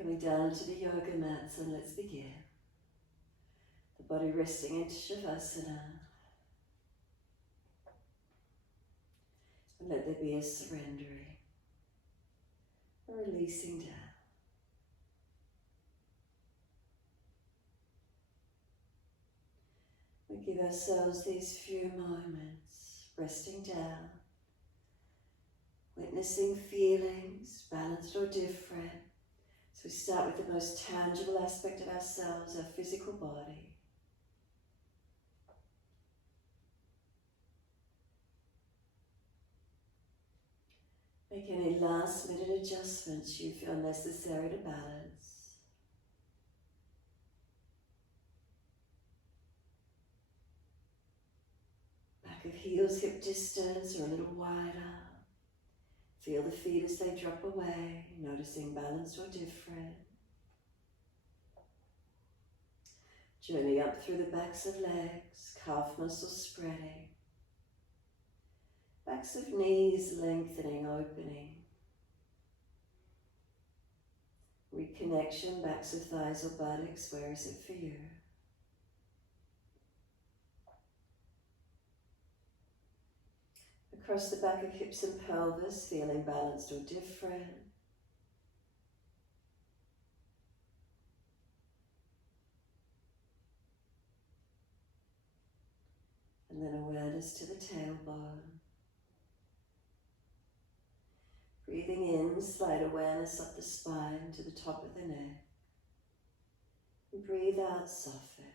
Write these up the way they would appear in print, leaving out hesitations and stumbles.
Coming down to the yoga mat, so let's begin. The body resting into Shavasana. And let there be a surrendering, a releasing down. We give ourselves these few moments, resting down, witnessing feelings, balanced or different. So we start with the most tangible aspect of ourselves, our physical body. Make any last minute adjustments you feel necessary to balance. Back of heels hip distance or a little wider. Feel the feet as they drop away, noticing balanced or different. Journey up through the backs of legs, calf muscles spreading. Backs of knees lengthening, opening. Reconnection, backs of thighs or buttocks, where is it for you? Across the back of hips and pelvis, feeling balanced or different. And then awareness to the tailbone. Breathing in, slide awareness up the spine to the top of the neck. And breathe out, soften.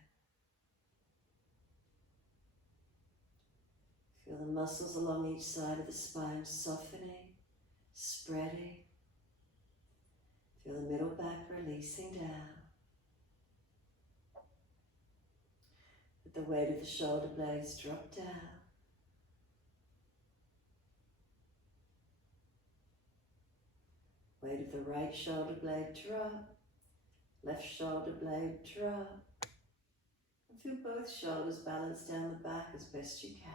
Feel the muscles along each side of the spine softening, spreading. Feel the middle back releasing down. Let the weight of the shoulder blades drop down. Weight of the right shoulder blade drop. Left shoulder blade drop. And feel both shoulders balance down the back as best you can.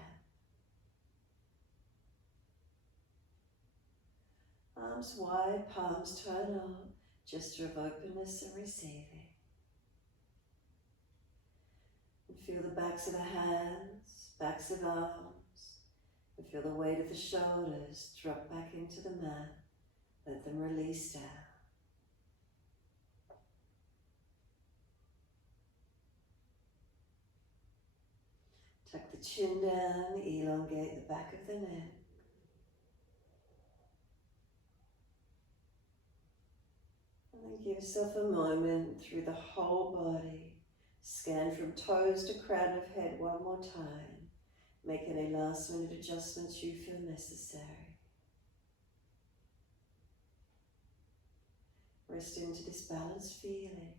Arms wide, palms turn up, gesture of openness and receiving. And feel the backs of the hands, backs of arms, and feel the weight of the shoulders drop back into the mat. Let them release down. Tuck the chin down, elongate the back of the neck. And then give yourself a moment through the whole body. Scan from toes to crown of head one more time. Make any last minute adjustments you feel necessary. Rest into this balanced feeling.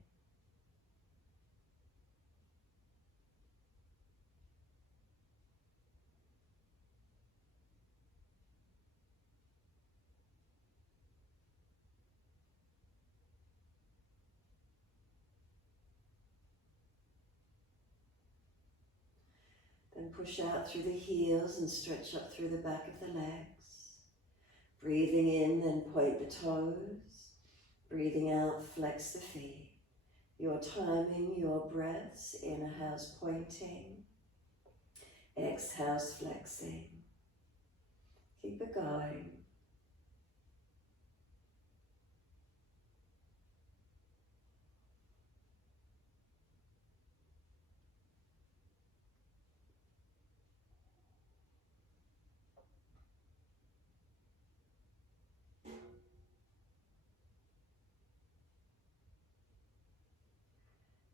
Then push out through the heels and stretch up through the back of the legs. Breathing in, then point the toes. Breathing out, flex the feet. Your timing, your breaths. Inhales, pointing. Exhales, flexing. Keep it going.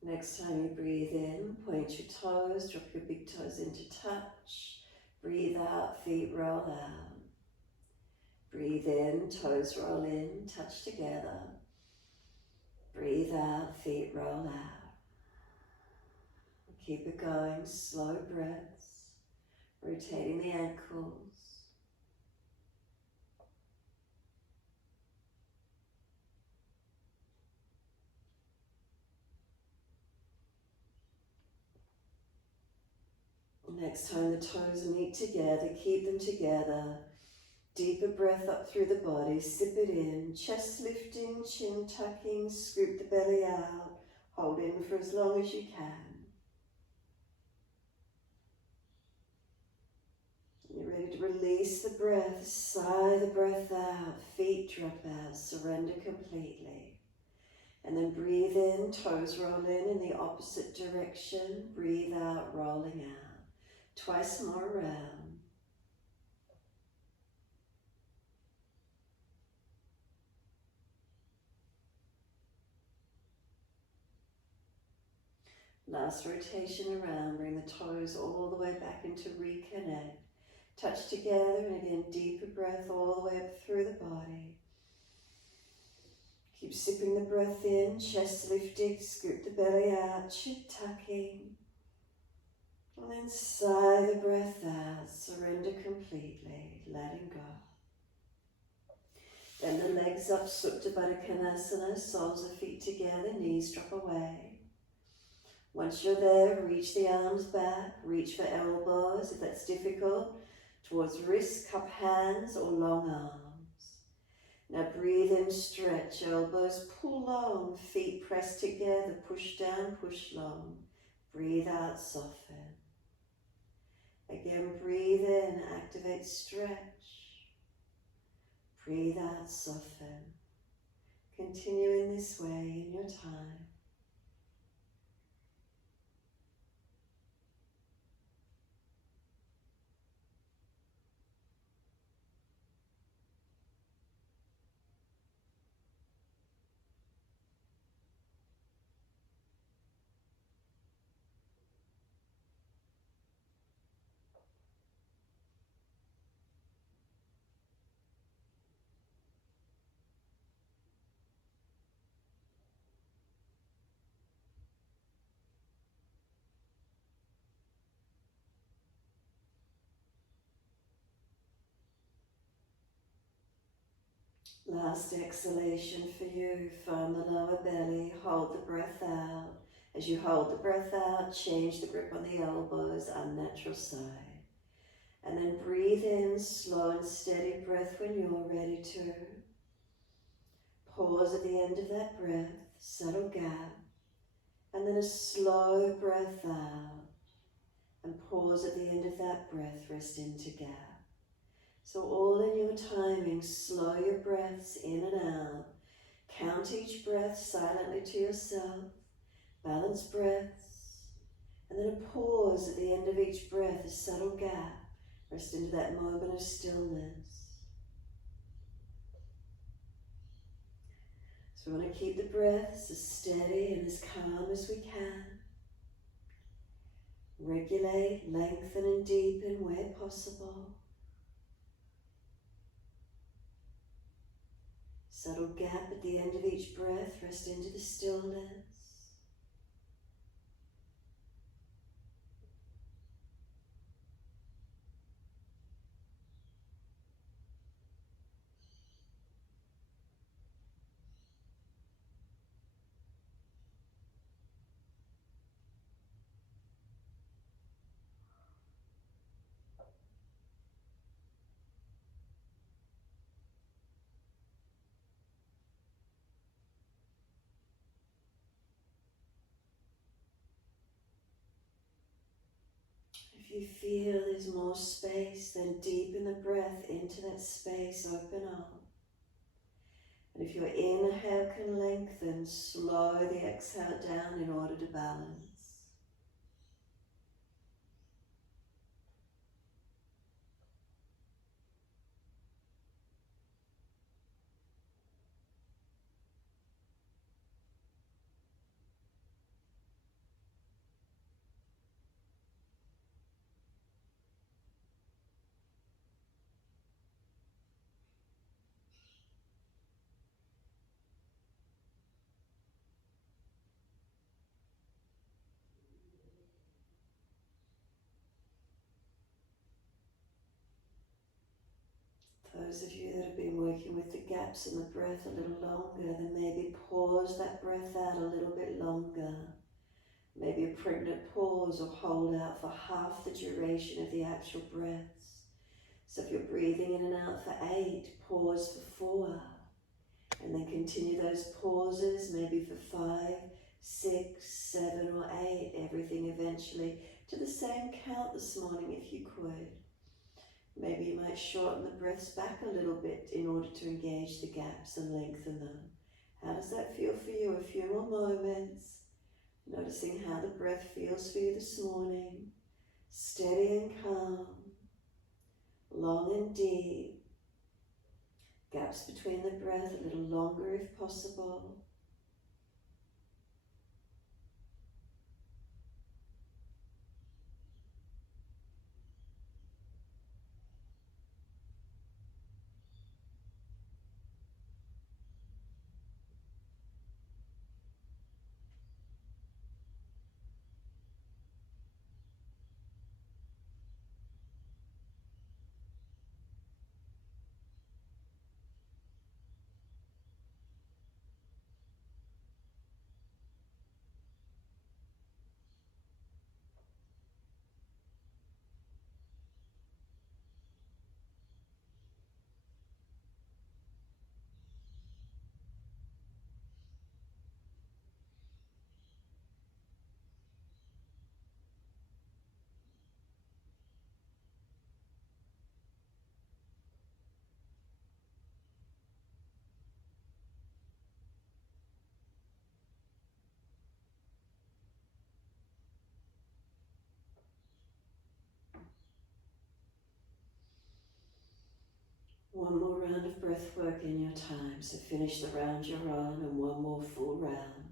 Next time you breathe in, point your toes, drop your big toes into touch. Breathe out, feet roll out. Breathe in, toes roll in, touch together. Breathe out, feet roll out. Keep it going, slow breaths, rotating the ankles. Next time the toes meet together, keep them together. Deeper breath up through the body, sip it in, chest lifting, chin tucking, scoop the belly out, hold in for as long as you can. You're ready to release the breath, sigh the breath out, feet drop out, surrender completely. And then breathe in, toes roll in the opposite direction, breathe out, rolling out. Twice more round. Last rotation around, bring the toes all the way back into reconnect. Touch together, and again, deeper breath all the way up through the body. Keep sipping the breath in, chest lifting, scoop the belly out, chin tucking. And then sigh the breath out, surrender completely, letting go. Then the legs up, Supta Baddha Konasana, soles of feet together, knees drop away. Once you're there, reach the arms back, reach for elbows if that's difficult, towards wrists, cup hands, or long arms. Now breathe in, stretch, elbows pull long, feet press together, push down, push long. Breathe out, soften. Again, breathe in, activate, stretch. Breathe out, soften. Continue in this way in your time. Last exhalation for you, find the lower belly, hold the breath out. As you hold the breath out, change the grip on the elbows, unnatural side. And then breathe in, slow and steady breath when you're ready to. Pause at the end of that breath, settle gap. And then a slow breath out. And pause at the end of that breath, rest into gap. So all in your timing, slow your breaths in and out. Count each breath silently to yourself. Balance breaths. And then a pause at the end of each breath, a subtle gap. Rest into that moment of stillness. So we want to keep the breaths as steady and as calm as we can. Regulate, lengthen and deepen where possible. Subtle gap at the end of each breath, rest into the stillness. If you feel there's more space, then deepen the breath into that space, open up. And if your inhale can lengthen, slow the exhale down in order to balance. Those of you that have been working with the gaps in the breath a little longer, then maybe pause that breath out a little bit longer. Maybe a pregnant pause or hold out for half the duration of the actual breaths. So if you're breathing in and out for 8, pause for 4. And then continue those pauses, maybe for 5, 6, 7 or 8, everything eventually to the same count this morning if you could. Maybe you might shorten the breaths back a little bit in order to engage the gaps and lengthen them. How does that feel for you? A few more moments. Noticing how the breath feels for you this morning. Steady and calm. Long and deep. Gaps between the breath a little longer if possible. One more round of breath work in your time, so finish the round you're on and one more full round.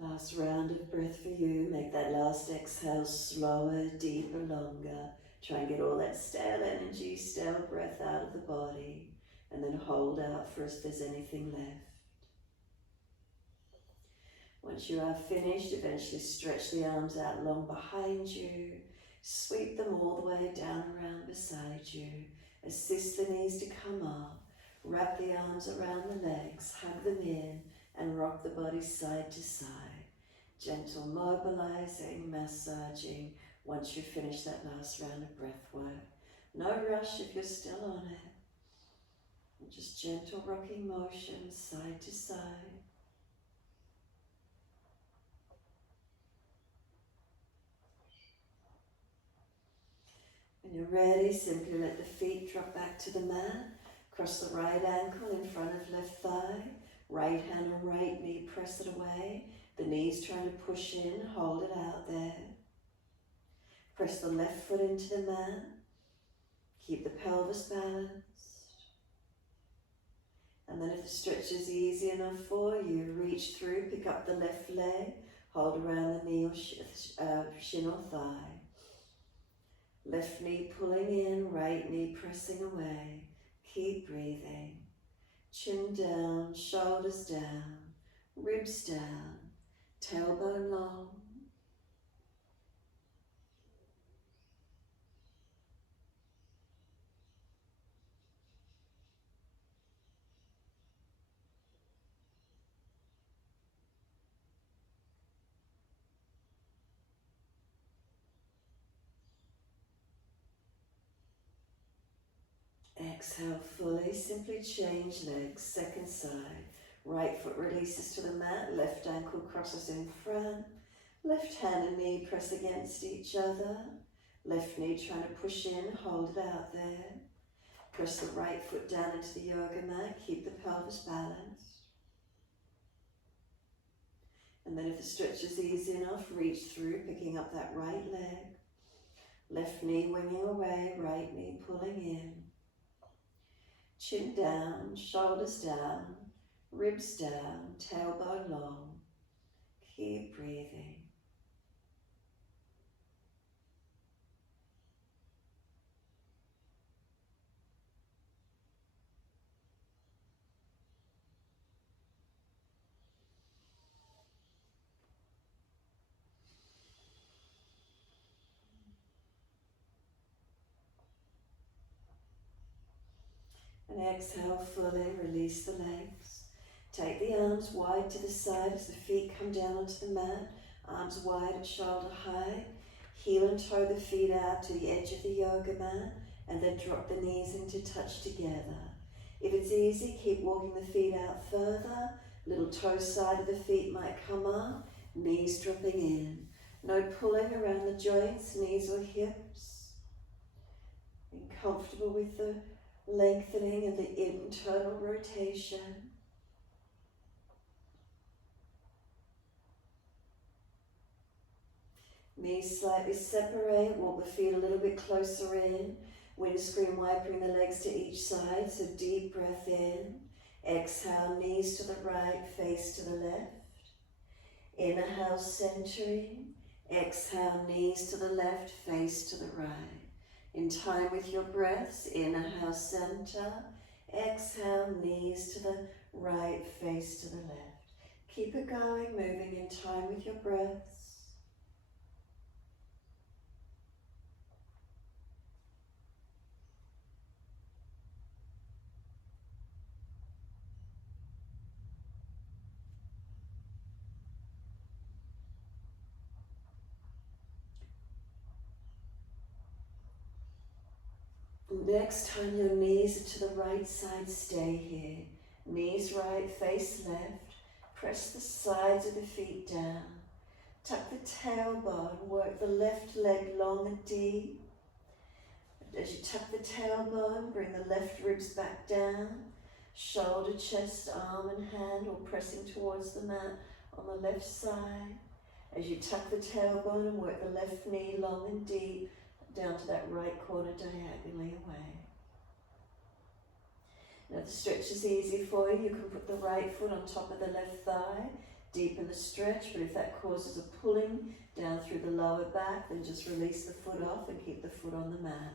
Last round of breath for you. Make that last exhale slower, deeper, longer. Try and get all that stale energy, stale breath out of the body. And then hold out for if there's anything left. Once you are finished, eventually stretch the arms out long behind you. Sweep them all the way down around beside you. Assist the knees to come up. Wrap the arms around the legs, hug them in, and rock the body side to side. Gentle mobilizing, massaging once you finish that last round of breath work. No rush if you're still on it. Just gentle rocking motion side to side. When you're ready, simply let the feet drop back to the mat. Cross the right ankle in front of left thigh. Right hand and right knee, press it away. The knees trying to push in, hold it out there. Press the left foot into the mat. Keep the pelvis balanced. And then if the stretch is easy enough for you, reach through, pick up the left leg, hold around the knee or shin or thigh. Left knee pulling in, right knee pressing away. Keep breathing. Chin down, shoulders down, ribs down, tailbone long. Exhale fully, simply change legs, second side. Right foot releases to the mat, left ankle crosses in front. Left hand and knee press against each other. Left knee trying to push in, hold it out there. Press the right foot down into the yoga mat, keep the pelvis balanced. And then if the stretch is easy enough, reach through, picking up that right leg. Left knee winging away, right knee pulling in. Chin down, shoulders down, ribs down, tailbone long. Keep breathing. And exhale fully, release the legs. Take the arms wide to the side as the feet come down onto the mat. Arms wide at shoulder height. Heel and toe the feet out to the edge of the yoga mat and then drop the knees into touch together. If it's easy, keep walking the feet out further. Little toe side of the feet might come up, knees dropping in. No pulling around the joints, knees or hips. Being comfortable with the lengthening and the internal rotation. Knees slightly separate, walk the feet a little bit closer in. Windscreen wiping the legs to each side, so deep breath in. Exhale, knees to the right, face to the left. Inhale, centering. Exhale, knees to the left, face to the right. In time with your breaths, inhale, center. Exhale, knees to the right, face to the left. Keep it going, moving in time with your breaths. Next time your knees are to the right side, stay here. Knees right, face left. Press the sides of the feet down. Tuck the tailbone, work the left leg long and deep. As you tuck the tailbone, bring the left ribs back down. Shoulder, chest, arm and hand all pressing towards the mat on the left side. As you tuck the tailbone and work the left knee long and deep, down to that right corner diagonally away. Now the stretch is easy for you. You can put the right foot on top of the left thigh, deepen the stretch, but if that causes a pulling down through the lower back, then just release the foot off and keep the foot on the mat.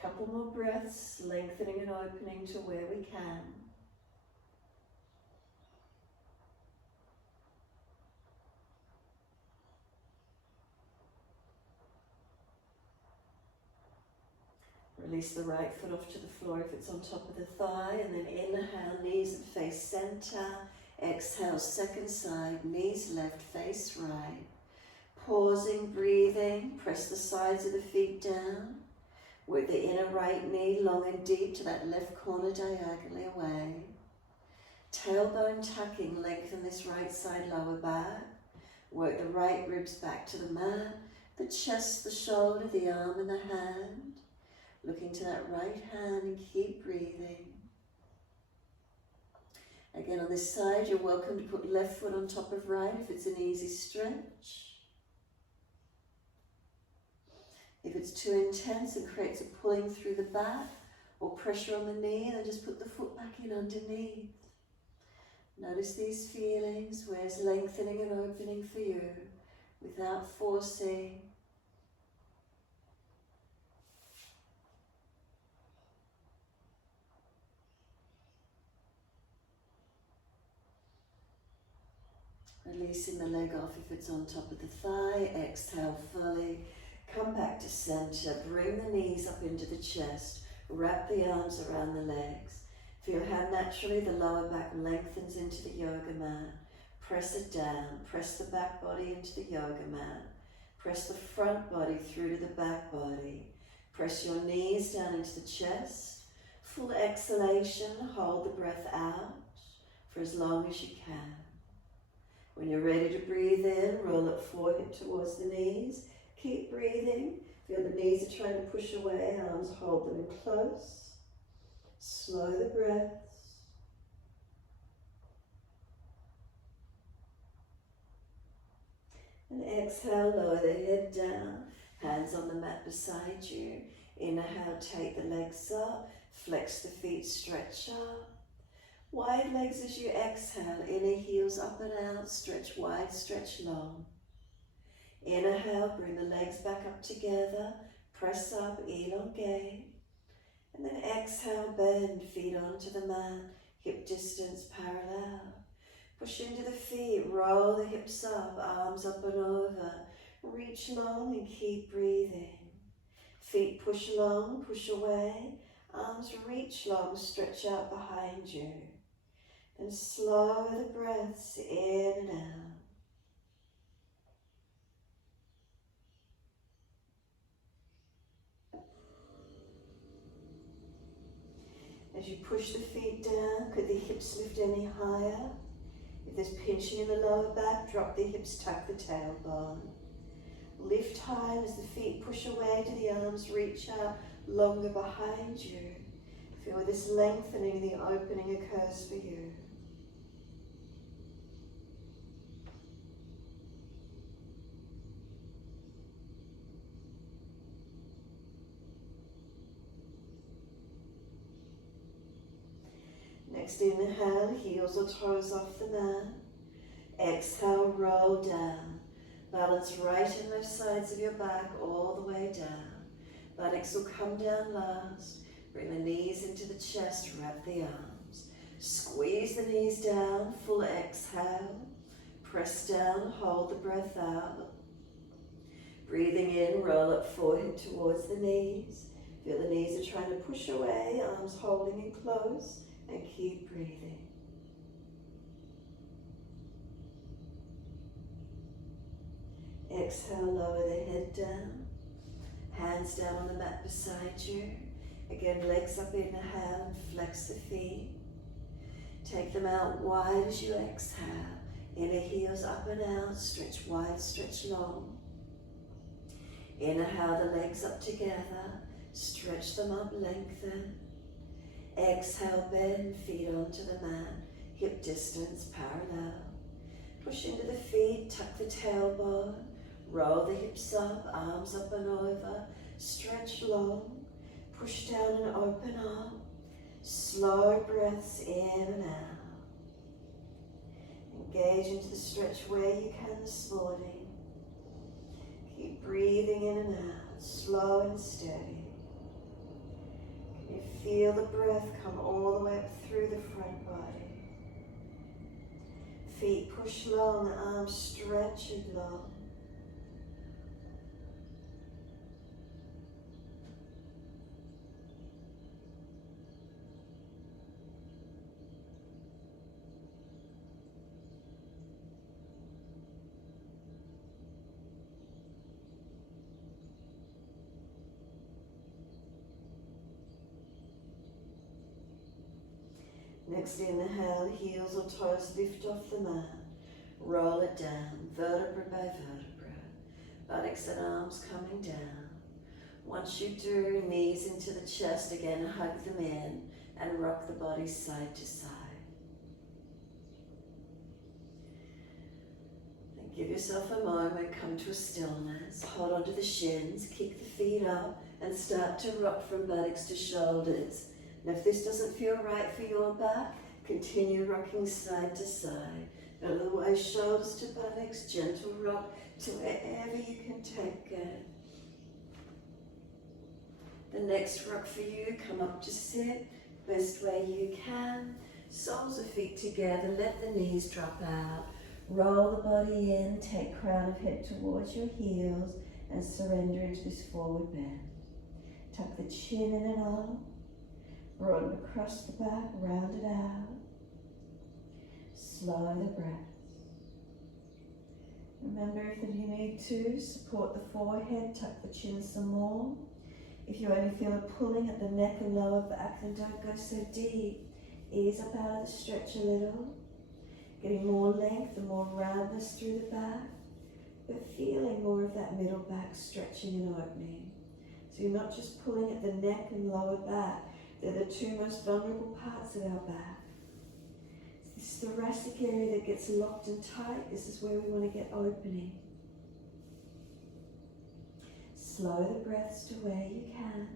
Couple more breaths, lengthening and opening to where we can. Release the right foot off to the floor if it's on top of the thigh, and then inhale, knees and face center. Exhale, second side, knees left, face right. Pausing, breathing, press the sides of the feet down. Work the inner right knee long and deep to that left corner diagonally away. Tailbone tucking, lengthen this right side lower back. Work the right ribs back to the mat, the chest, the shoulder, the arm and the hand. Looking to that right hand and keep breathing. Again, on this side, you're welcome to put left foot on top of right if it's an easy stretch. If it's too intense and creates a pulling through the back or pressure on the knee, then just put the foot back in underneath. Notice these feelings, where's lengthening and opening for you without forcing. Releasing the leg off if it's on top of the thigh. Exhale fully. Come back to center. Bring the knees up into the chest. Wrap the arms around the legs. Feel how naturally the lower back lengthens into the yoga mat. Press it down. Press the back body into the yoga mat. Press the front body through to the back body. Press your knees down into the chest. Full exhalation. Hold the breath out for as long as you can. When you're ready to breathe in, roll up forehead towards the knees. Keep breathing. Feel the knees are trying to push away, arms hold them in close. Slow the breaths. And exhale, lower the head down, hands on the mat beside you. Inhale, take the legs up, flex the feet, stretch up. Wide legs as you exhale, inner heels up and out, stretch wide, stretch long. Inhale, bring the legs back up together, press up, elongate. And then exhale, bend, feet onto the mat, hip distance parallel. Push into the feet, roll the hips up, arms up and over. Reach long and keep breathing. Feet push long, push away. Arms reach long, stretch out behind you. Then slow the breaths in and out. As you push the feet down, could the hips lift any higher? If there's pinching in the lower back, drop the hips, tuck the tailbone. Lift high as the feet push away to the arms, reach out longer behind you. Feel this lengthening, the opening occurs for you. Next inhale, heels or toes off the mat. Exhale, roll down. Balance right and left sides of your back all the way down. Buttocks will come down last. Bring the knees into the chest, wrap the arms. Squeeze the knees down, full exhale. Press down, hold the breath out. Breathing in, roll up forehead towards the knees. Feel the knees are trying to push away, arms holding in close, and keep breathing. Exhale, lower the head down. Hands down on the mat beside you. Again, legs up, inhale, and flex the feet. Take them out wide as you exhale. Inner heels up and out, stretch wide, stretch long. Inhale the legs up together, stretch them up, lengthen. Exhale, bend, feet onto the mat, hip distance parallel. Push into the feet, tuck the tailbone, roll the hips up, arms up and over, stretch long, push down and open up. Slow breaths in and out. Engage into the stretch where you can this morning. Keep breathing in and out, slow and steady. Can you feel the breath come all the way up through the front body? Feet push long, arms stretch and long. Next inhale, heels or toes lift off the mat. Roll it down, vertebra by vertebra. Buttocks and arms coming down. Once you do, knees into the chest again, hug them in and rock the body side to side. Then give yourself a moment, come to a stillness. Hold onto the shins, kick the feet up and start to rock from buttocks to shoulders. And if this doesn't feel right for your back, continue rocking side to side. Otherwise, shoulders to buttocks, gentle rock to wherever you can take it. The next rock for you, come up to sit, best way you can. Soles of feet together, let the knees drop out. Roll the body in, take crown of head towards your heels and surrender into this forward bend. Tuck the chin in and up. Broaden across the back, round it out. Slow the breath. Remember, if you need to, support the forehead, tuck the chin some more. If you only feel a pulling at the neck and lower back, then don't go so deep. Ease up out of the stretch a little. Getting more length and more roundness through the back, but feeling more of that middle back stretching and opening. So you're not just pulling at the neck and lower back. They're the two most vulnerable parts of our back. This thoracic area that gets locked and tight, this is where we want to get opening. Slow the breaths to where you can.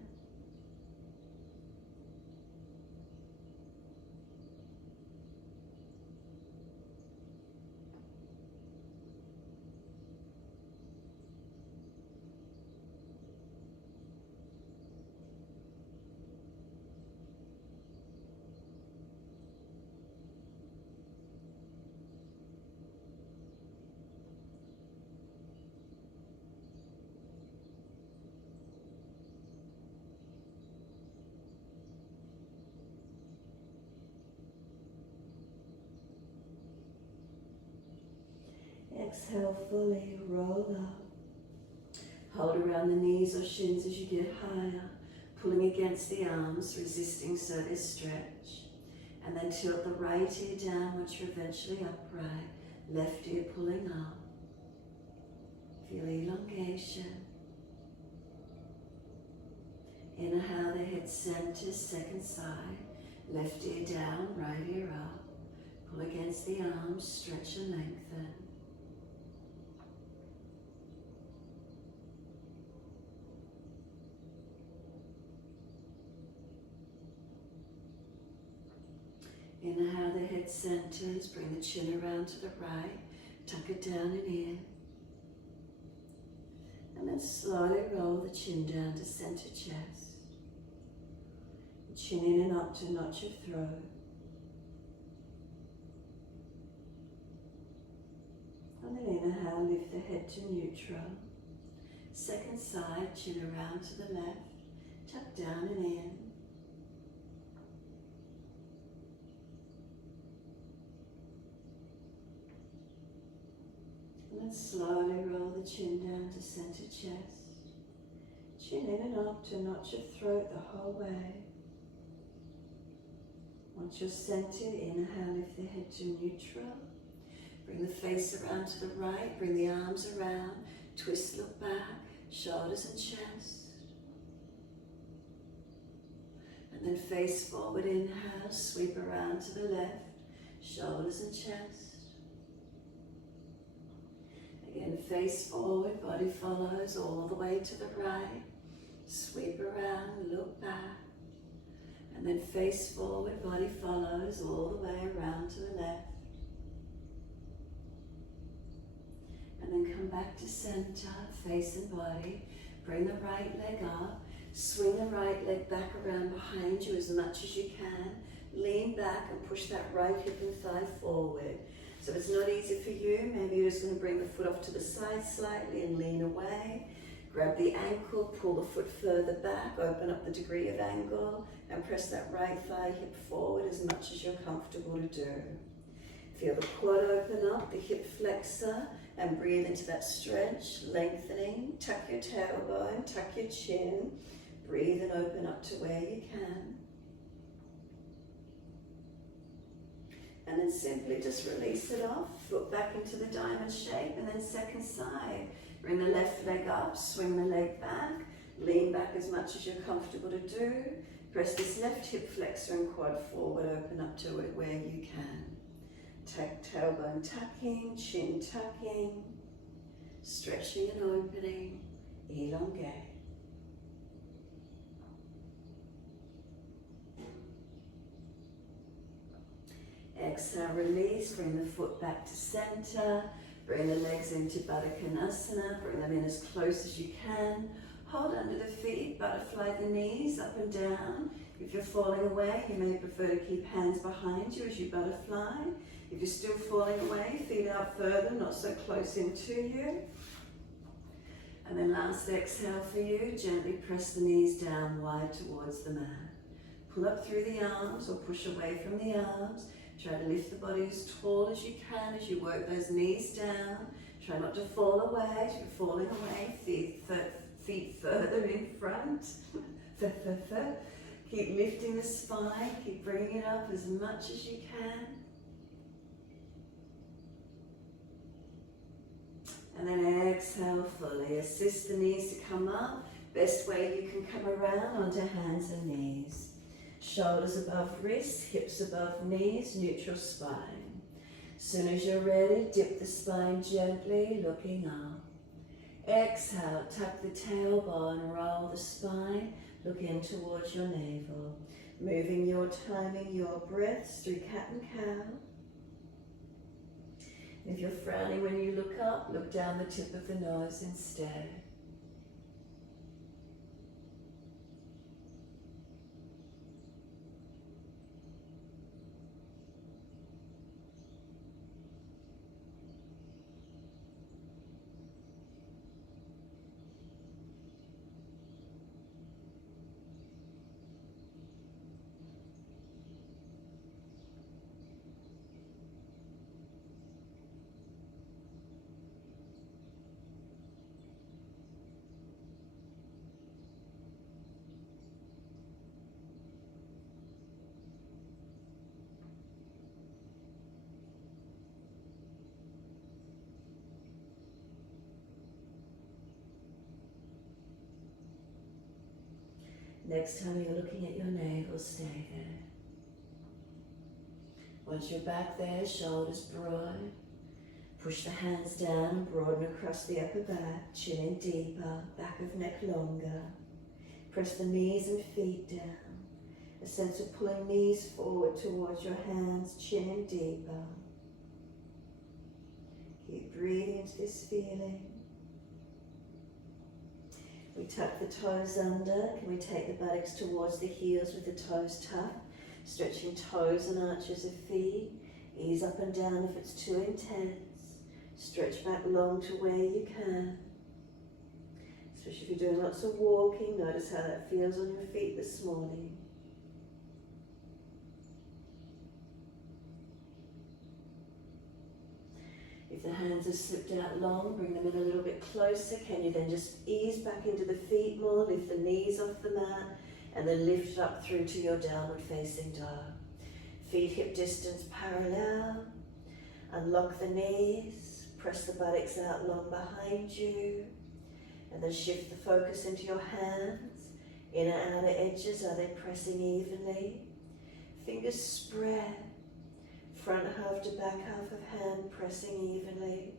exhale fully, roll up. Hold around the knees or shins as you get higher, pulling against the arms, resisting so they stretch. And then tilt the right ear down once you're eventually upright, left ear pulling up. Feel elongation. Inhale, the head centers, second side. Left ear down, right ear up. Pull against the arms, stretch and lengthen. Inhale, the head centers, bring the chin around to the right, tuck it down and in. And then slowly roll the chin down to center chest. Chin in and up to notch your throat. And then inhale, lift the head to neutral. Second side, chin around to the left, tuck down and in. And then slowly roll the chin down to center chest. Chin in and up to notch your throat the whole way. Once you're centered, inhale, lift the head to neutral. Bring the face around to the right, bring the arms around, twist, look back, shoulders and chest. And then face forward, inhale, sweep around to the left, shoulders and chest. Again, face forward, body follows all the way to the right, sweep around, look back. And then face forward, body follows all the way around to the left. And then come back to center, face and body. Bring the right leg up. Swing the right leg back around behind you as much as you can. Lean back and push that right hip and thigh forward. So if it's not easy for you, maybe you're just going to bring the foot off to the side slightly and lean away. Grab the ankle, pull the foot further back, open up the degree of angle, and press that right thigh hip forward as much as you're comfortable to do. Feel the quad open up, the hip flexor, and breathe into that stretch, lengthening. Tuck your tailbone, tuck your chin. Breathe and open up to where you can. And then simply just release it off, foot back into the diamond shape, and then second side. Bring the left leg up, swing the leg back, lean back as much as you're comfortable to do. Press this left hip flexor and quad forward, open up to it where you can. Tailbone tucking, chin tucking, stretching and opening, elongate. Exhale, release, bring the foot back to center, bring the legs into Trikonasana, bring them in as close as you can. Hold under the feet, butterfly the knees up and down. If you're falling away, you may prefer to keep hands behind you as you butterfly. If you're still falling away, feet out further, not so close into you. And then last exhale for you, gently press the knees down wide towards the mat. Pull up through the arms or push away from the arms. Try to lift the body as tall as you can as you work those knees down. Try not to fall away. If you're falling away, feet further in front. Keep lifting the spine, keep bringing it up as much as you can. And then exhale fully. Assist the knees to come up. Best way you can come around onto hands and knees. Shoulders above wrists, hips above knees, neutral spine. Soon as you're ready, dip the spine gently, looking up. Exhale, tuck the tailbone, roll the spine, look in towards your navel. Moving your timing, your breaths through cat and cow. If you're frowning when you look up, look down the tip of the nose instead. Next time you're looking at your navel, stay there. Once you're back there, shoulders broad. Push the hands down and broaden across the upper back, chin in deeper, back of neck longer. Press the knees and feet down. A sense of pulling knees forward towards your hands, chin in deeper. Keep breathing into this feeling. We tuck the toes under. Can we take the buttocks towards the heels with the toes tucked? Stretching toes and arches of feet. Ease up and down if it's too intense. Stretch back long to where you can. Especially if you're doing lots of walking, notice how that feels on your feet this morning. If the hands are slipped out long, bring them in a little bit closer. Can you then just ease back into the feet more, lift the knees off the mat, and then lift up through to your downward facing dog. Feet hip distance parallel. Unlock the knees, press the buttocks out long behind you, and then shift the focus into your hands. Inner outer edges, are they pressing evenly? Fingers spread. Front half to back half of hand pressing evenly.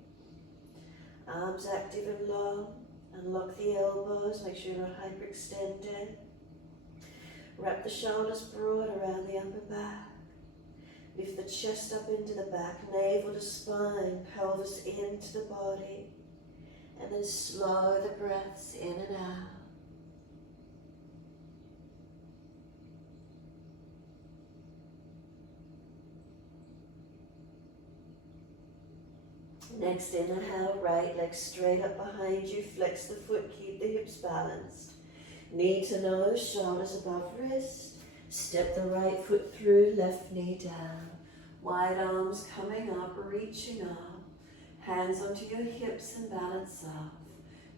Arms active and long. Unlock the elbows, make sure you're not hyperextended. Wrap the shoulders broad around the upper back. Lift the chest up into the back, navel to spine, pelvis into the body. And then slow the breaths in and out. Next inhale, right leg straight up behind you, flex the foot, keep the hips balanced. Knee to nose, shoulders above wrist. Step the right foot through, left knee down. Wide arms coming up, reaching up. Hands onto your hips and balance off.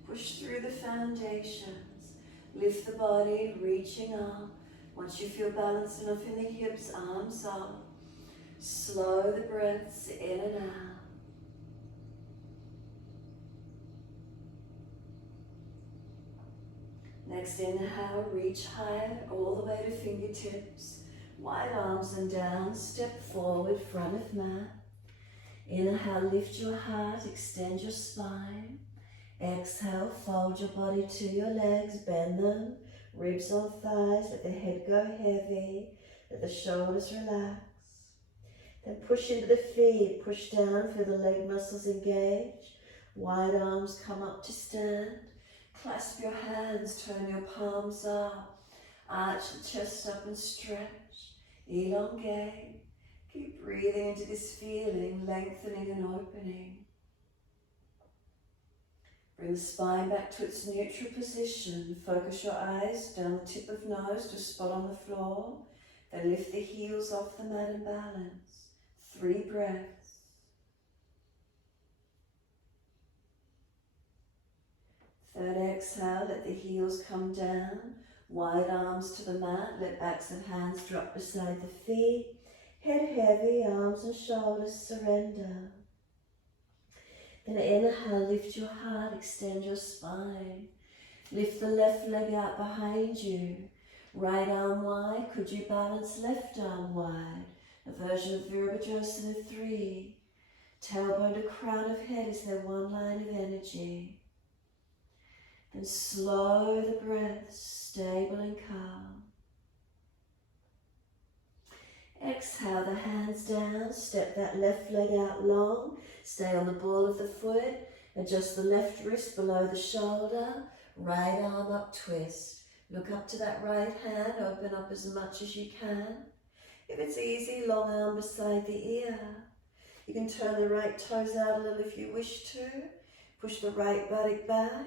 Push through the foundations. Lift the body, reaching up. Once you feel balanced enough in the hips, arms up. Slow the breaths in and out. Next inhale, reach higher, all the way to fingertips. Wide arms and down, step forward, front of mat. Inhale, lift your heart, extend your spine. Exhale, fold your body to your legs, bend them. Ribs on thighs, let the head go heavy, let the shoulders relax. Then push into the feet, push down, feel the leg muscles engage. Wide arms come up to stand. Clasp your hands, turn your palms up. Arch the chest up and stretch. Elongate. Keep breathing into this feeling, lengthening and opening. Bring the spine back to its neutral position. Focus your eyes down the tip of nose to a spot on the floor. Then lift the heels off the mat and balance. 3 breaths. Third exhale, let the heels come down. Wide arms to the mat, let backs of hands drop beside the feet. Head heavy, arms and shoulders surrender. Then inhale, lift your heart, extend your spine. Lift the left leg out behind you. Right arm wide, could you balance left arm wide? A version of Virabhadrasana 3. Tailbone to crown of head, is there one line of energy? Then slow the breath, stable and calm. Exhale the hands down, step that left leg out long, stay on the ball of the foot, adjust the left wrist below the shoulder, right arm up, twist. Look up to that right hand, open up as much as you can. If it's easy, long arm beside the ear. You can turn the right toes out a little if you wish to. Push the right buttock back.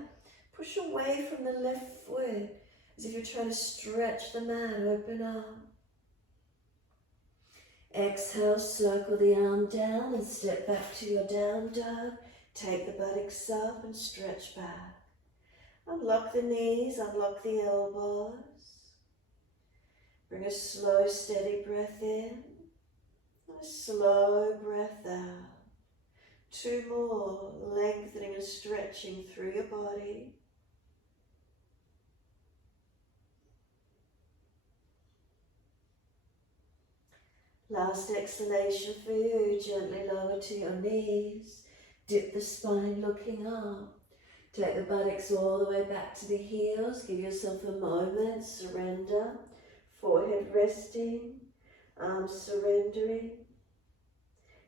Push away from the left foot as if you're trying to stretch the mat, open up. Exhale, circle the arm down and step back to your down dog. Take the buttocks up and stretch back. Unlock the knees, unlock the elbows. Bring a slow, steady breath in and a slow breath out. 2 more, lengthening and stretching through your body. Last exhalation for you, gently lower to your knees. Dip the spine looking up. Take the buttocks all the way back to the heels. Give yourself a moment, surrender. Forehead resting, arms surrendering.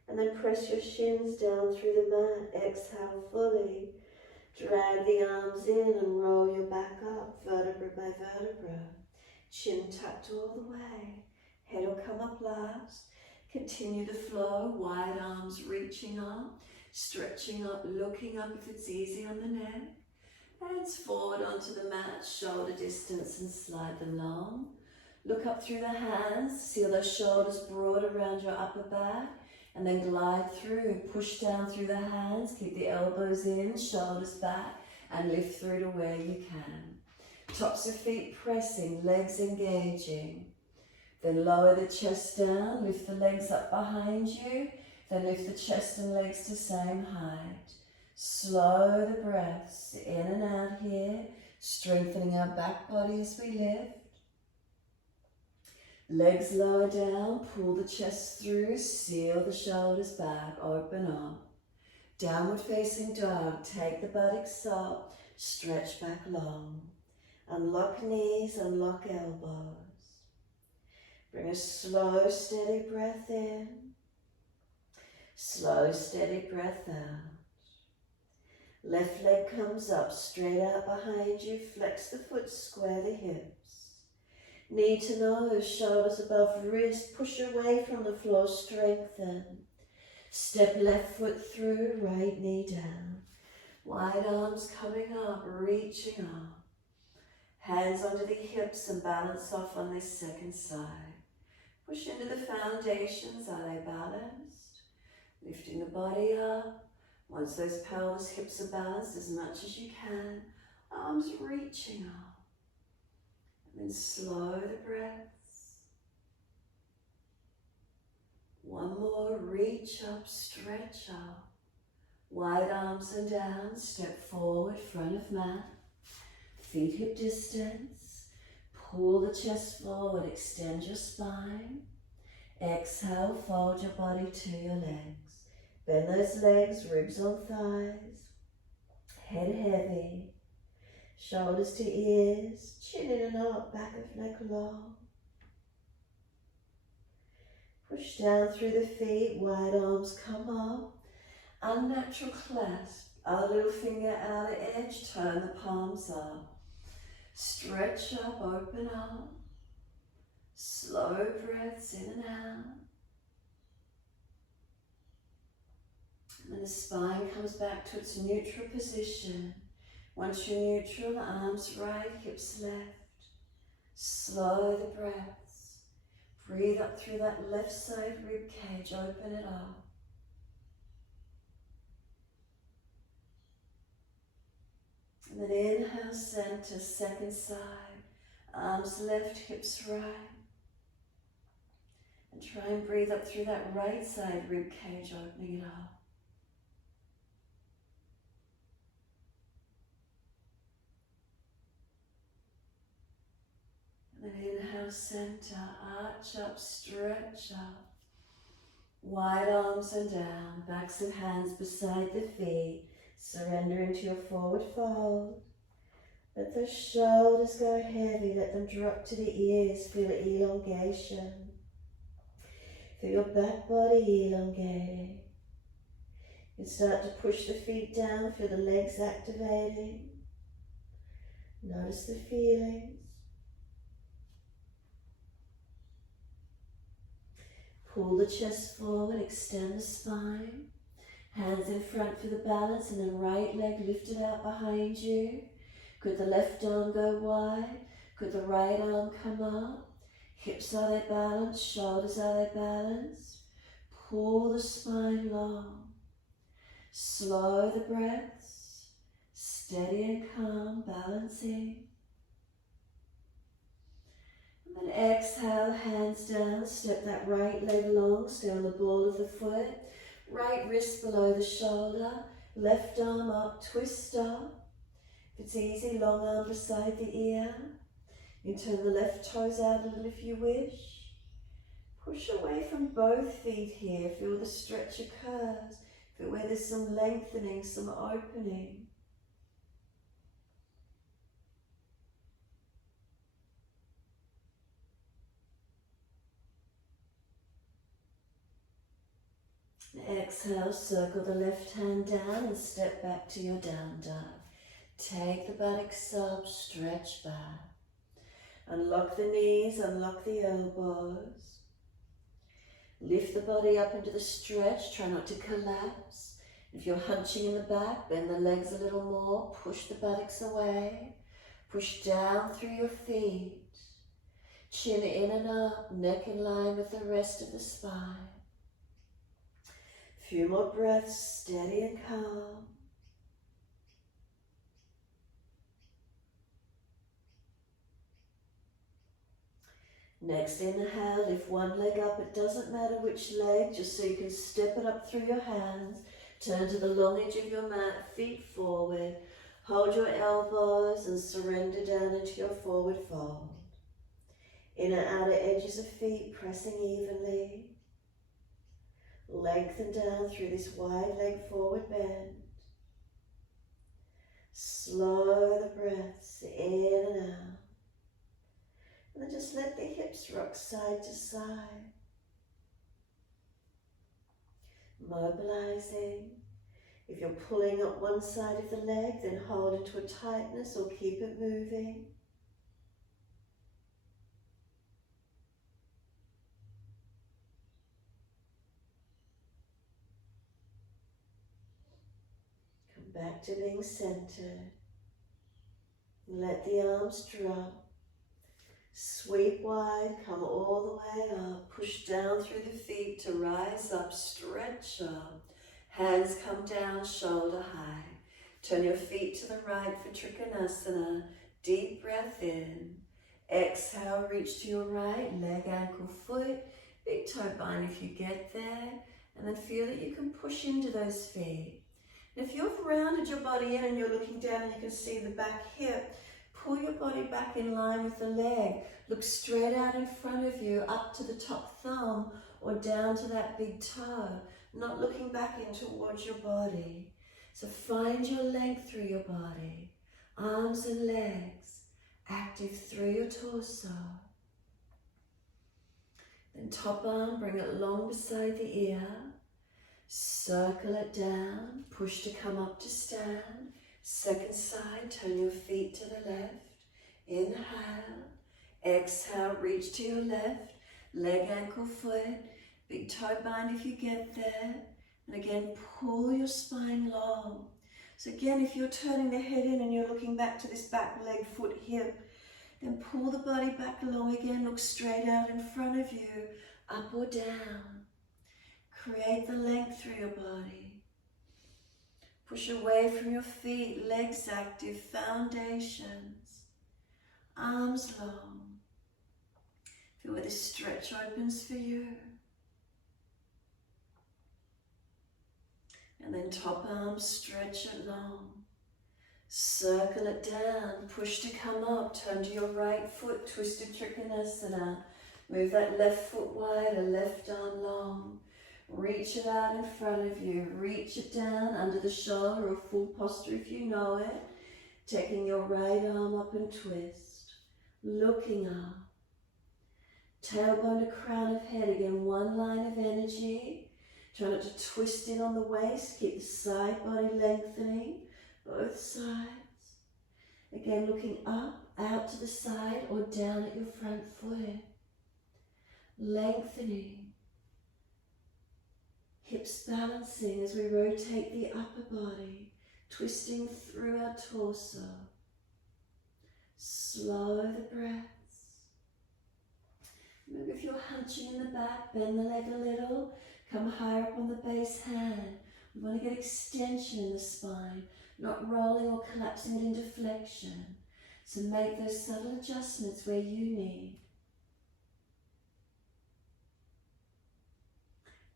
And then press your shins down through the mat. Exhale fully. Drag the arms in and roll your back up, vertebra by vertebra. Chin tucked all the way. Head will come up last. Continue the flow, wide arms reaching up, stretching up, looking up if it's easy on the neck. Hands forward onto the mat, shoulder distance, and slide them long. Look up through the hands, feel those shoulders broad around your upper back, and then glide through, push down through the hands, keep the elbows in, shoulders back, and lift through to where you can. Tops of feet pressing, legs engaging. Then lower the chest down, lift the legs up behind you, then lift the chest and legs to same height. Slow the breaths in and out here, strengthening our back body as we lift. Legs lower down, pull the chest through, seal the shoulders back, open up. Downward facing dog, take the buttocks up, stretch back long. Unlock knees, unlock elbows. Bring a slow, steady breath in. Slow, steady breath out. Left leg comes up, straight out behind you. Flex the foot, square the hips. Knee to nose, shoulders above wrist. Push away from the floor, strengthen. Step left foot through, right knee down. Wide arms coming up, reaching up. Hands onto the hips and balance off on this second side. Push into the foundations, are they balanced? Lifting the body up. Once those pelvis, hips are balanced as much as you can, arms reaching up. And then slow the breaths. One more, reach up, stretch up. Wide arms and down, step forward, front of mat. Feet hip distance. Pull the chest forward, extend your spine. Exhale, fold your body to your legs. Bend those legs, ribs on thighs. Head heavy. Shoulders to ears. Chin in and up, back of neck long. Push down through the feet, wide arms come up. Unnatural clasp. Other little finger outer edge, turn the palms up. Stretch up, open up. Slow breaths in and out. And then the spine comes back to its neutral position. Once you're neutral, arms right, hips left. Slow the breaths. Breathe up through that left side rib cage, open it up. And then inhale, center, second side. Arms left, hips right. And try and breathe up through that right side rib cage, opening it up. And then inhale, center, arch up, stretch up. Wide arms and down, backs of hands beside the feet. Surrender into your forward fold. Let the shoulders go heavy, let them drop to the ears, feel elongation. Feel your back body elongating. You start to push the feet down, feel the legs activating. Notice the feelings. Pull the chest forward, extend the spine. Hands in front for the balance, and then right leg lifted out behind you. Could the left arm go wide? Could the right arm come up? Hips, are they balanced? Shoulders, are they balanced? Pull the spine long. Slow the breaths. Steady and calm, balancing. And then exhale, hands down. Step that right leg long. Stay on the ball of the foot. Right wrist below the shoulder, left arm up, twist up. If it's easy, long arm beside the ear. You can turn the left toes out a little if you wish. Push away from both feet here. Feel the stretch occurs. Feel where there's some lengthening, some opening. Exhale, circle the left hand down and step back to your down dog. Take the buttocks up, stretch back. Unlock the knees, unlock the elbows. Lift the body up into the stretch, try not to collapse. If you're hunching in the back, bend the legs a little more, push the buttocks away. Push down through your feet. Chin in and up, neck in line with the rest of the spine. Few more breaths, steady and calm. Next inhale, lift one leg up. It doesn't matter which leg, just so you can step it up through your hands. Turn to the long edge of your mat, feet forward. Hold your elbows and surrender down into your forward fold. Inner outer edges of feet pressing evenly. Lengthen down through this wide leg forward bend. Slow the breaths in and out. And then just let the hips rock side to side. Mobilizing. If you're pulling up one side of the leg, then hold into a tightness or keep it moving. Come back to being centered. Let the arms drop. Sweep wide, come all the way up. Push down through the feet to rise up, stretch up. Hands come down, shoulder high. Turn your feet to the right for Trikonasana. Deep breath in. Exhale, reach to your right, leg, ankle, foot. Big toe bind if you get there. And then feel that you can push into those feet. And if you've rounded your body in and you're looking down and you can see the back hip, pull your body back in line with the leg. Look straight out in front of you, up to the top thumb or down to that big toe. Not looking back in towards your body. So find your length through your body. Arms and legs active through your torso. Then top arm, bring it long beside the ear. Circle it down. Push to come up to stand. Second side, turn your feet to the left. Inhale. Exhale, reach to your left. Leg, ankle, foot. Big toe bind if you get there. And again, pull your spine long. So again, if you're turning the head in and you're looking back to this back leg, foot, hip, then pull the body back along again. Look straight out in front of you, up or down. Create the length through your body. Push away from your feet, legs active, foundations. Arms long. Feel where this stretch opens for you. And then top arm, stretch it long. Circle it down, push to come up, turn to your right foot, twisted Trikonasana. Move that left foot wider, left arm long. Reach it out in front of you, reach it down under the shoulder or full posture if you know it. Taking your right arm up and twist, looking up. Tailbone to crown of head, again one line of energy. Try not to twist in on the waist, keep the side body lengthening, both sides. Again looking up, out to the side or down at your front foot. Lengthening. Hips balancing as we rotate the upper body, twisting through our torso. Slow the breaths. Maybe if you're hunching in the back, bend the leg a little. Come higher up on the base hand. We want to get extension in the spine, not rolling or collapsing it into flexion. So make those subtle adjustments where you need.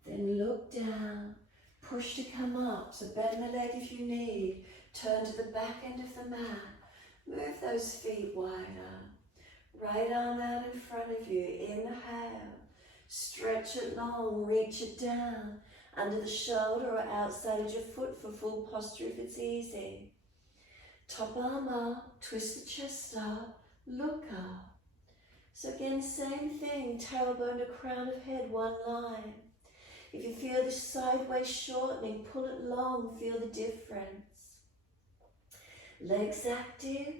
Then look down, push to come up. So bend the leg if you need. Turn to the back end of the mat. Move those feet wider. Right arm out in front of you. Inhale. Stretch it long, reach it down, under the shoulder or outside of your foot for full posture if it's easy. Top arm up, twist the chest up, look up. So again, same thing, tailbone to crown of head, one line. If you feel this sideways shortening, pull it long, feel the difference. Legs active.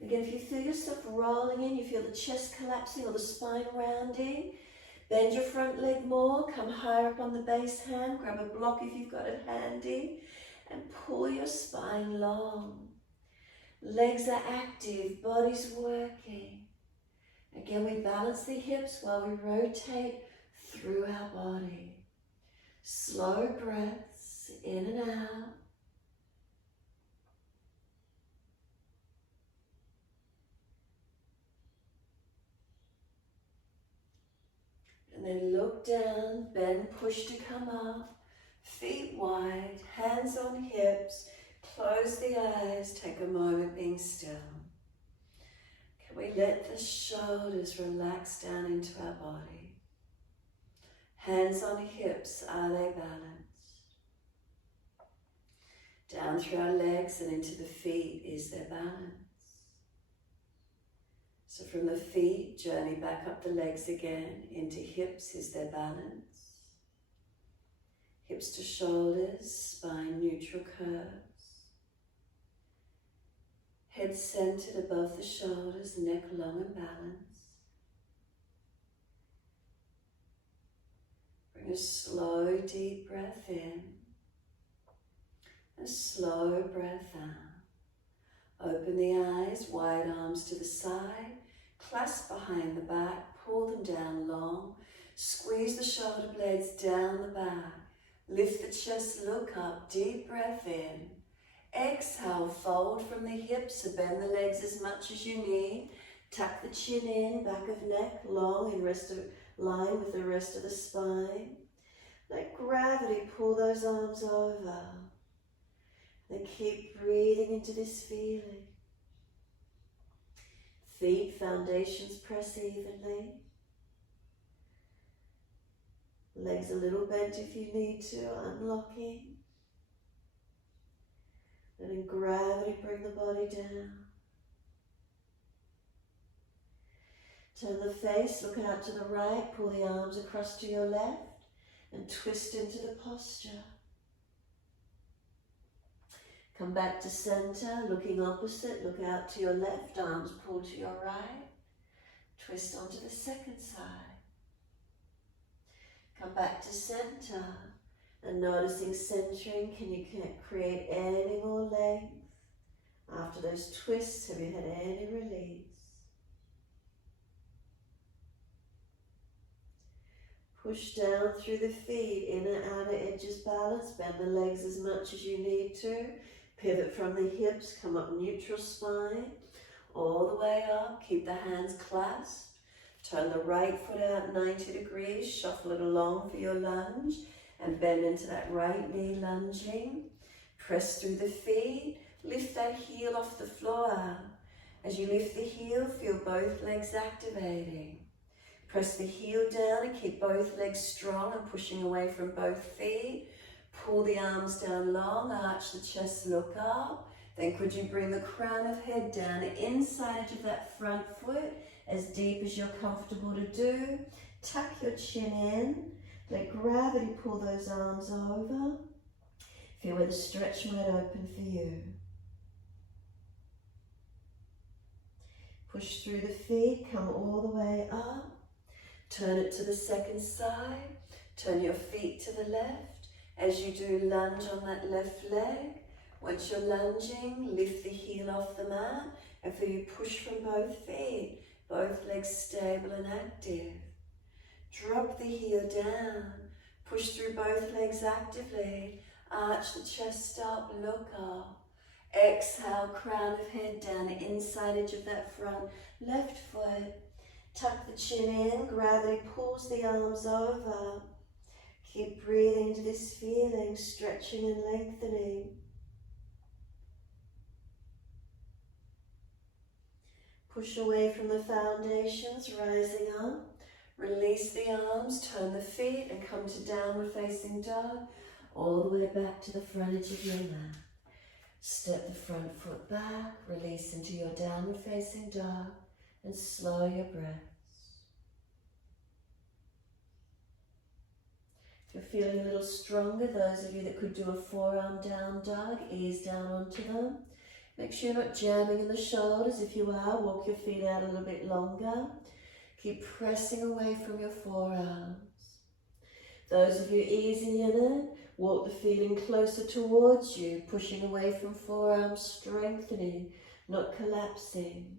Again, if you feel yourself rolling in, you feel the chest collapsing or the spine rounding, bend your front leg more, come higher up on the base hand, grab a block if you've got it handy, and pull your spine long. Legs are active, body's working. Again, we balance the hips while we rotate through our body. Slow breaths in and out. And then look down, bend, push to come up. Feet wide, hands on hips. Close the eyes, take a moment being still. Can we let the shoulders relax down into our body? Hands on hips, are they balanced? Down through our legs and into the feet, is there balance? So from the feet, journey back up the legs again, into hips, is there balance? Hips to shoulders, spine neutral curves. Head centered above the shoulders, neck long and balanced. Bring a slow, deep breath in. A slow breath out. Open the eyes, wide arms to the side. Clasp behind the back, pull them down long. Squeeze the shoulder blades down the back. Lift the chest, look up, deep breath in. Exhale, fold from the hips, so bend the legs as much as you need. Tuck the chin in, back of neck long in line with the rest of the spine. Let gravity pull those arms over. Then keep breathing into this feeling. Feet, foundations press evenly. Legs a little bent if you need to, unlocking. And in gravity, bring the body down. Turn the face, look out to the right, pull the arms across to your left, and twist into the posture. Come back to center, looking opposite, look out to your left, arms pull to your right. Twist onto the second side. Come back to center. And noticing centering, can you create any more length? After those twists, have you had any release? Push down through the feet, inner outer edges balance, bend the legs as much as you need to. Pivot from the hips, come up neutral spine, all the way up, keep the hands clasped. Turn the right foot out 90 degrees, shuffle it along for your lunge. And bend into that right knee, lunging. Press through the feet. Lift that heel off the floor. As you lift the heel, feel both legs activating. Press the heel down and keep both legs strong and pushing away from both feet. Pull the arms down long, arch the chest, look up. Then could you bring the crown of head down inside edge of that front foot, as deep as you're comfortable to do. Tuck your chin in. Let gravity pull those arms over. Feel where the stretch might open for you. Push through the feet, come all the way up. Turn it to the second side. Turn your feet to the left. As you do, lunge on that left leg. Once you're lunging, lift the heel off the mat. And feel you push from both feet. Both legs stable and active. Drop the heel down, push through both legs actively, arch the chest up, look up. Exhale, crown of head down, inside edge of that front left foot. Tuck the chin in, gravity pulls the arms over. Keep breathing into this feeling, stretching and lengthening. Push away from the foundations, rising up. Release the arms, turn the feet and come to downward facing dog, all the way back to the front edge of your mat. Step the front foot back, release into your downward facing dog and slow your breaths. If you're feeling a little stronger, those of you that could do a forearm down dog, ease down onto them. Make sure you're not jamming in the shoulders. If you are, walk your feet out a little bit longer. Keep pressing away from your forearms. Those of you easy in it, walk the feet in closer towards you, pushing away from forearms, strengthening, not collapsing.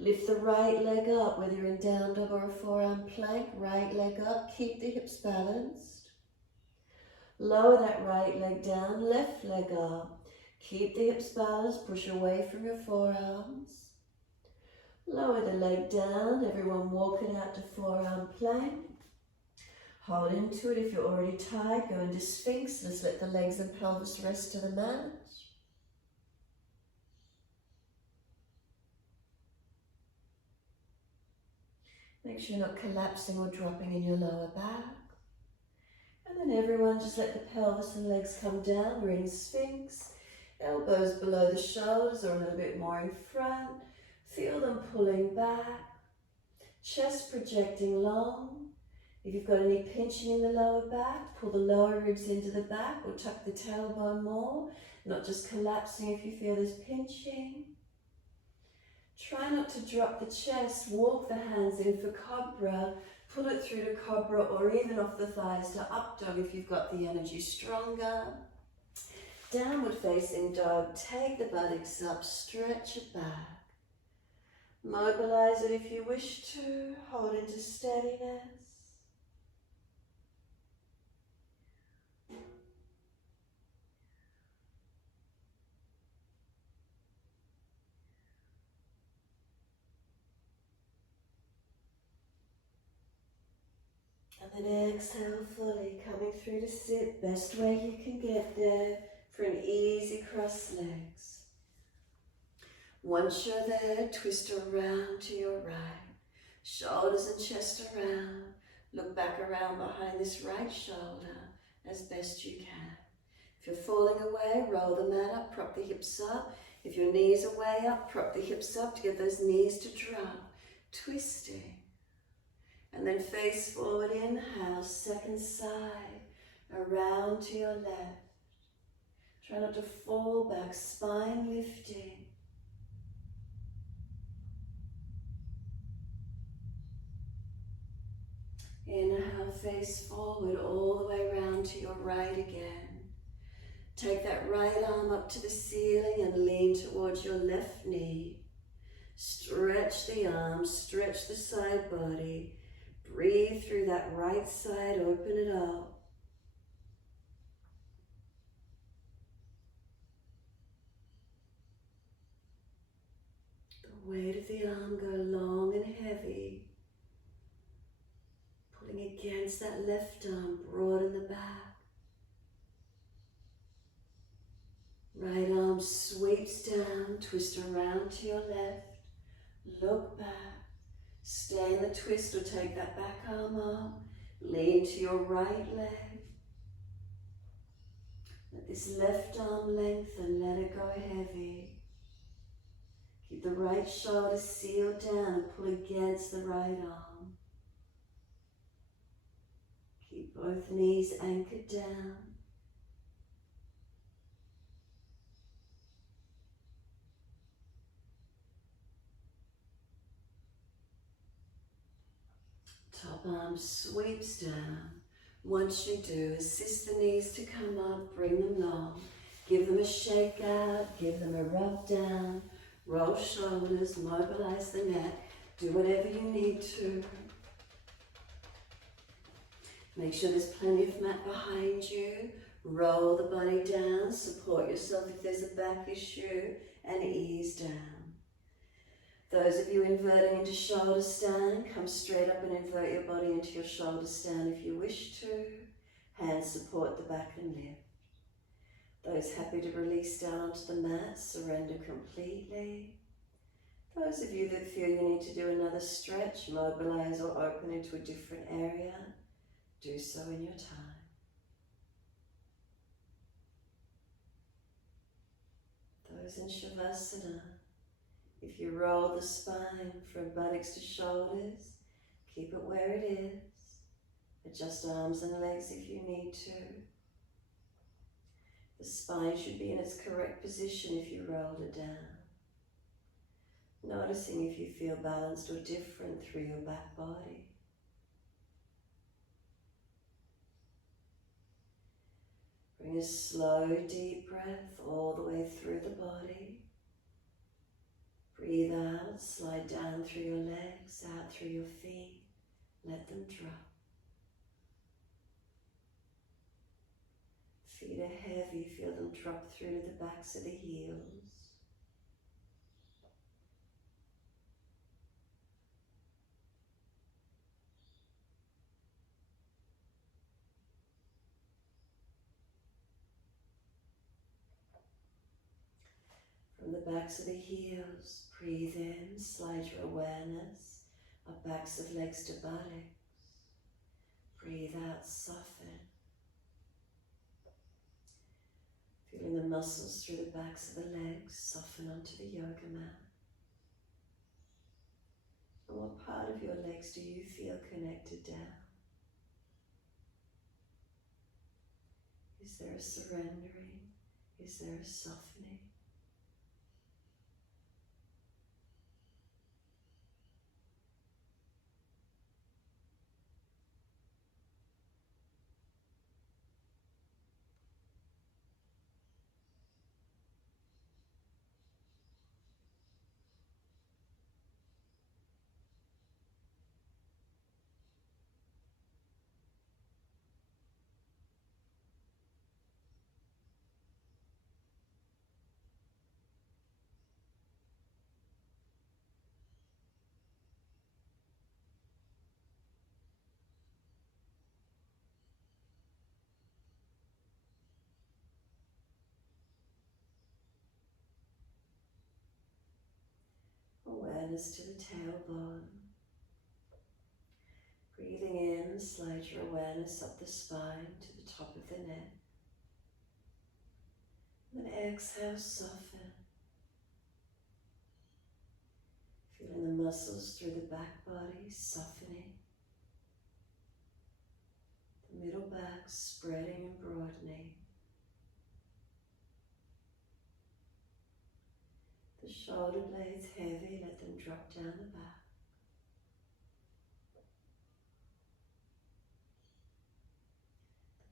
Lift the right leg up, whether you're in down dog or a forearm plank, right leg up, keep the hips balanced. Lower that right leg down, left leg up. Keep the hips balanced, push away from your forearms. Lower the leg down, everyone walk it out to forearm plank. Hold into it. If you're already tired, go into Sphinx. Just let the legs and pelvis rest to the mat. Make sure you're not collapsing or dropping in your lower back. And then everyone just let the pelvis and legs come down. We're in Sphinx. Elbows below the shoulders or a little bit more in front. Feel them pulling back. Chest projecting long. If you've got any pinching in the lower back, pull the lower ribs into the back or tuck the tailbone more. Not just collapsing if you feel there's pinching. Try not to drop the chest. Walk the hands in for cobra. Pull it through to cobra or even off the thighs to up dog if you've got the energy stronger. Downward facing dog, take the buttocks up, stretch it back. Mobilize it if you wish to, hold into steadiness. And then exhale fully, coming through to sit, best way you can get there for an easy cross legs. Once you're there, twist around to your right. Shoulders and chest around. Look back around behind this right shoulder as best you can. If you're falling away, roll the mat up, prop the hips up. If your knees are way up, prop the hips up to get those knees to drop. Twisting. And then face forward, inhale, second side, around to your left. Try not to fall back, spine lifting. Inhale, face forward, all the way around to your right again. Take that right arm up to the ceiling and lean towards your left knee. Stretch the arms, stretch the side body. Breathe through that right side, open it up. The weight of the arm go long and heavy. Pulling against that left arm, broaden the back. Right arm sweeps down, twist around to your left. Look back. Stay in the twist or take that back arm up. Lean to your right leg. Let this left arm lengthen, let it go heavy. Keep the right shoulder sealed down and pull against the right arm. Keep both knees anchored down. Top arm sweeps down. Once you do, assist the knees to come up, bring them long. Give them a shake out, give them a rub down. Roll shoulders, mobilize the neck. Do whatever you need to. Make sure there's plenty of mat behind you. Roll the body down, support yourself if there's a back issue, and ease down. Those of you inverting into shoulder stand, come straight up and invert your body into your shoulder stand if you wish to. Hands support the back and lift. Those happy to release down onto the mat, surrender completely. Those of you that feel you need to do another stretch, mobilize or open into a different area, do so in your time. Those in Shavasana, if you roll the spine from buttocks to shoulders, keep it where it is. Adjust arms and legs if you need to. The spine should be in its correct position if you rolled it down. Noticing if you feel balanced or different through your back body. Bring a slow, deep breath all the way through the body. Breathe out, slide down through your legs, out through your feet. Let them drop. Feet are heavy, feel them drop through to the backs of the heels. From the backs of the heels, breathe in, slide your awareness up backs of legs to buttocks. Breathe out, soften. Feeling the muscles through the backs of the legs soften onto the yoga mat. And what part of your legs do you feel connected down? Is there a surrendering? Is there a softening? Awareness to the tailbone. Breathing in, slide your awareness up the spine to the top of the neck. Then exhale, soften. Feeling the muscles through the back body softening. The middle back spreading and broadening. The shoulder blades heavy, let them drop down the back.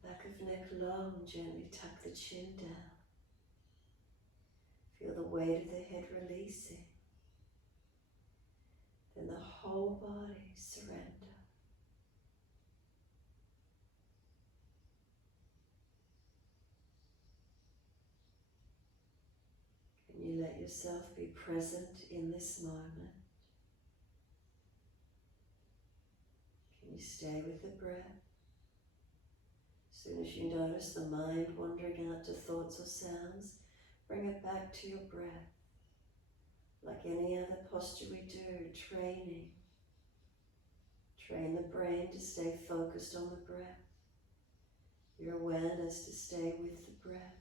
The back of neck long, gently tuck the chin down. Feel the weight of the head releasing. Then the whole body surrender. Can you let yourself be present in this moment? Can you stay with the breath? As soon as you notice the mind wandering out to thoughts or sounds, bring it back to your breath. Like any other posture we do, training. Train the brain to stay focused on the breath. Your awareness to stay with the breath.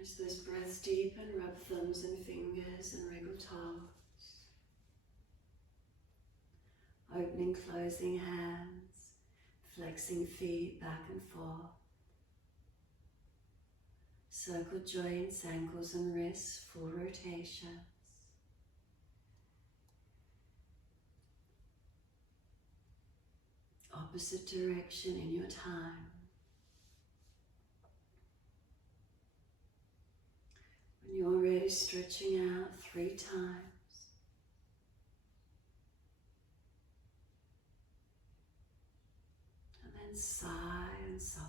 As those breaths deepen, rub thumbs and fingers and wriggle toes. Opening, closing hands, flexing feet back and forth. Circle joints, ankles and wrists, full rotations. Opposite direction in your time. When you're ready, stretching out 3 times. And then sigh and soften.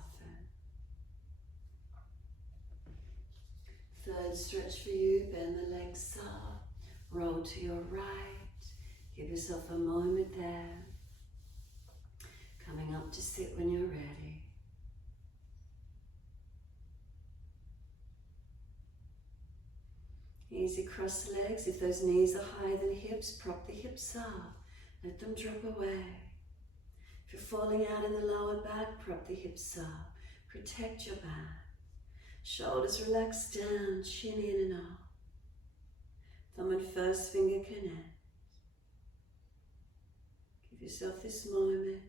Third stretch for you, bend the legs up, roll to your right. Give yourself a moment there. Coming up to sit when you're ready. Easy cross legs. If those knees are higher than hips, prop the hips up. Let them drop away. If you're falling out in the lower back, prop the hips up. Protect your back. Shoulders relax down, chin in and up. Thumb and first finger connect. Give yourself this moment.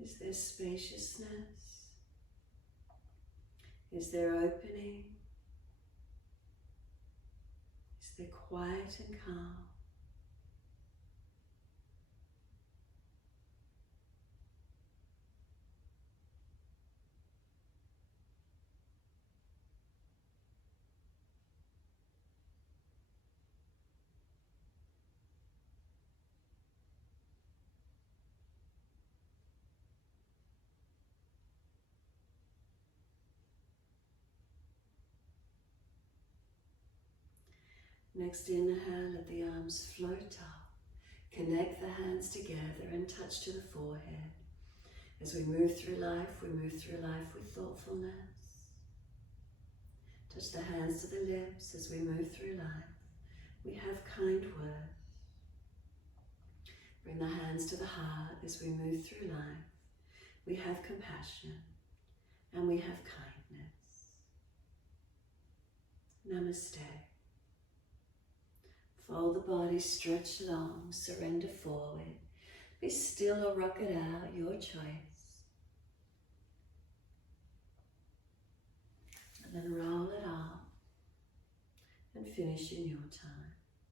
Is there spaciousness? Is there opening? Is there quiet and calm? Next inhale, let the arms float up. Connect the hands together and touch to the forehead. As we move through life with thoughtfulness. Touch the hands to the lips as we move through life. We have kind words. Bring the hands to the heart as we move through life. We have compassion and we have kindness. Namaste. Fold the body, stretch long, surrender forward. Be still or rock it out, your choice. And then roll it up and finish in your time.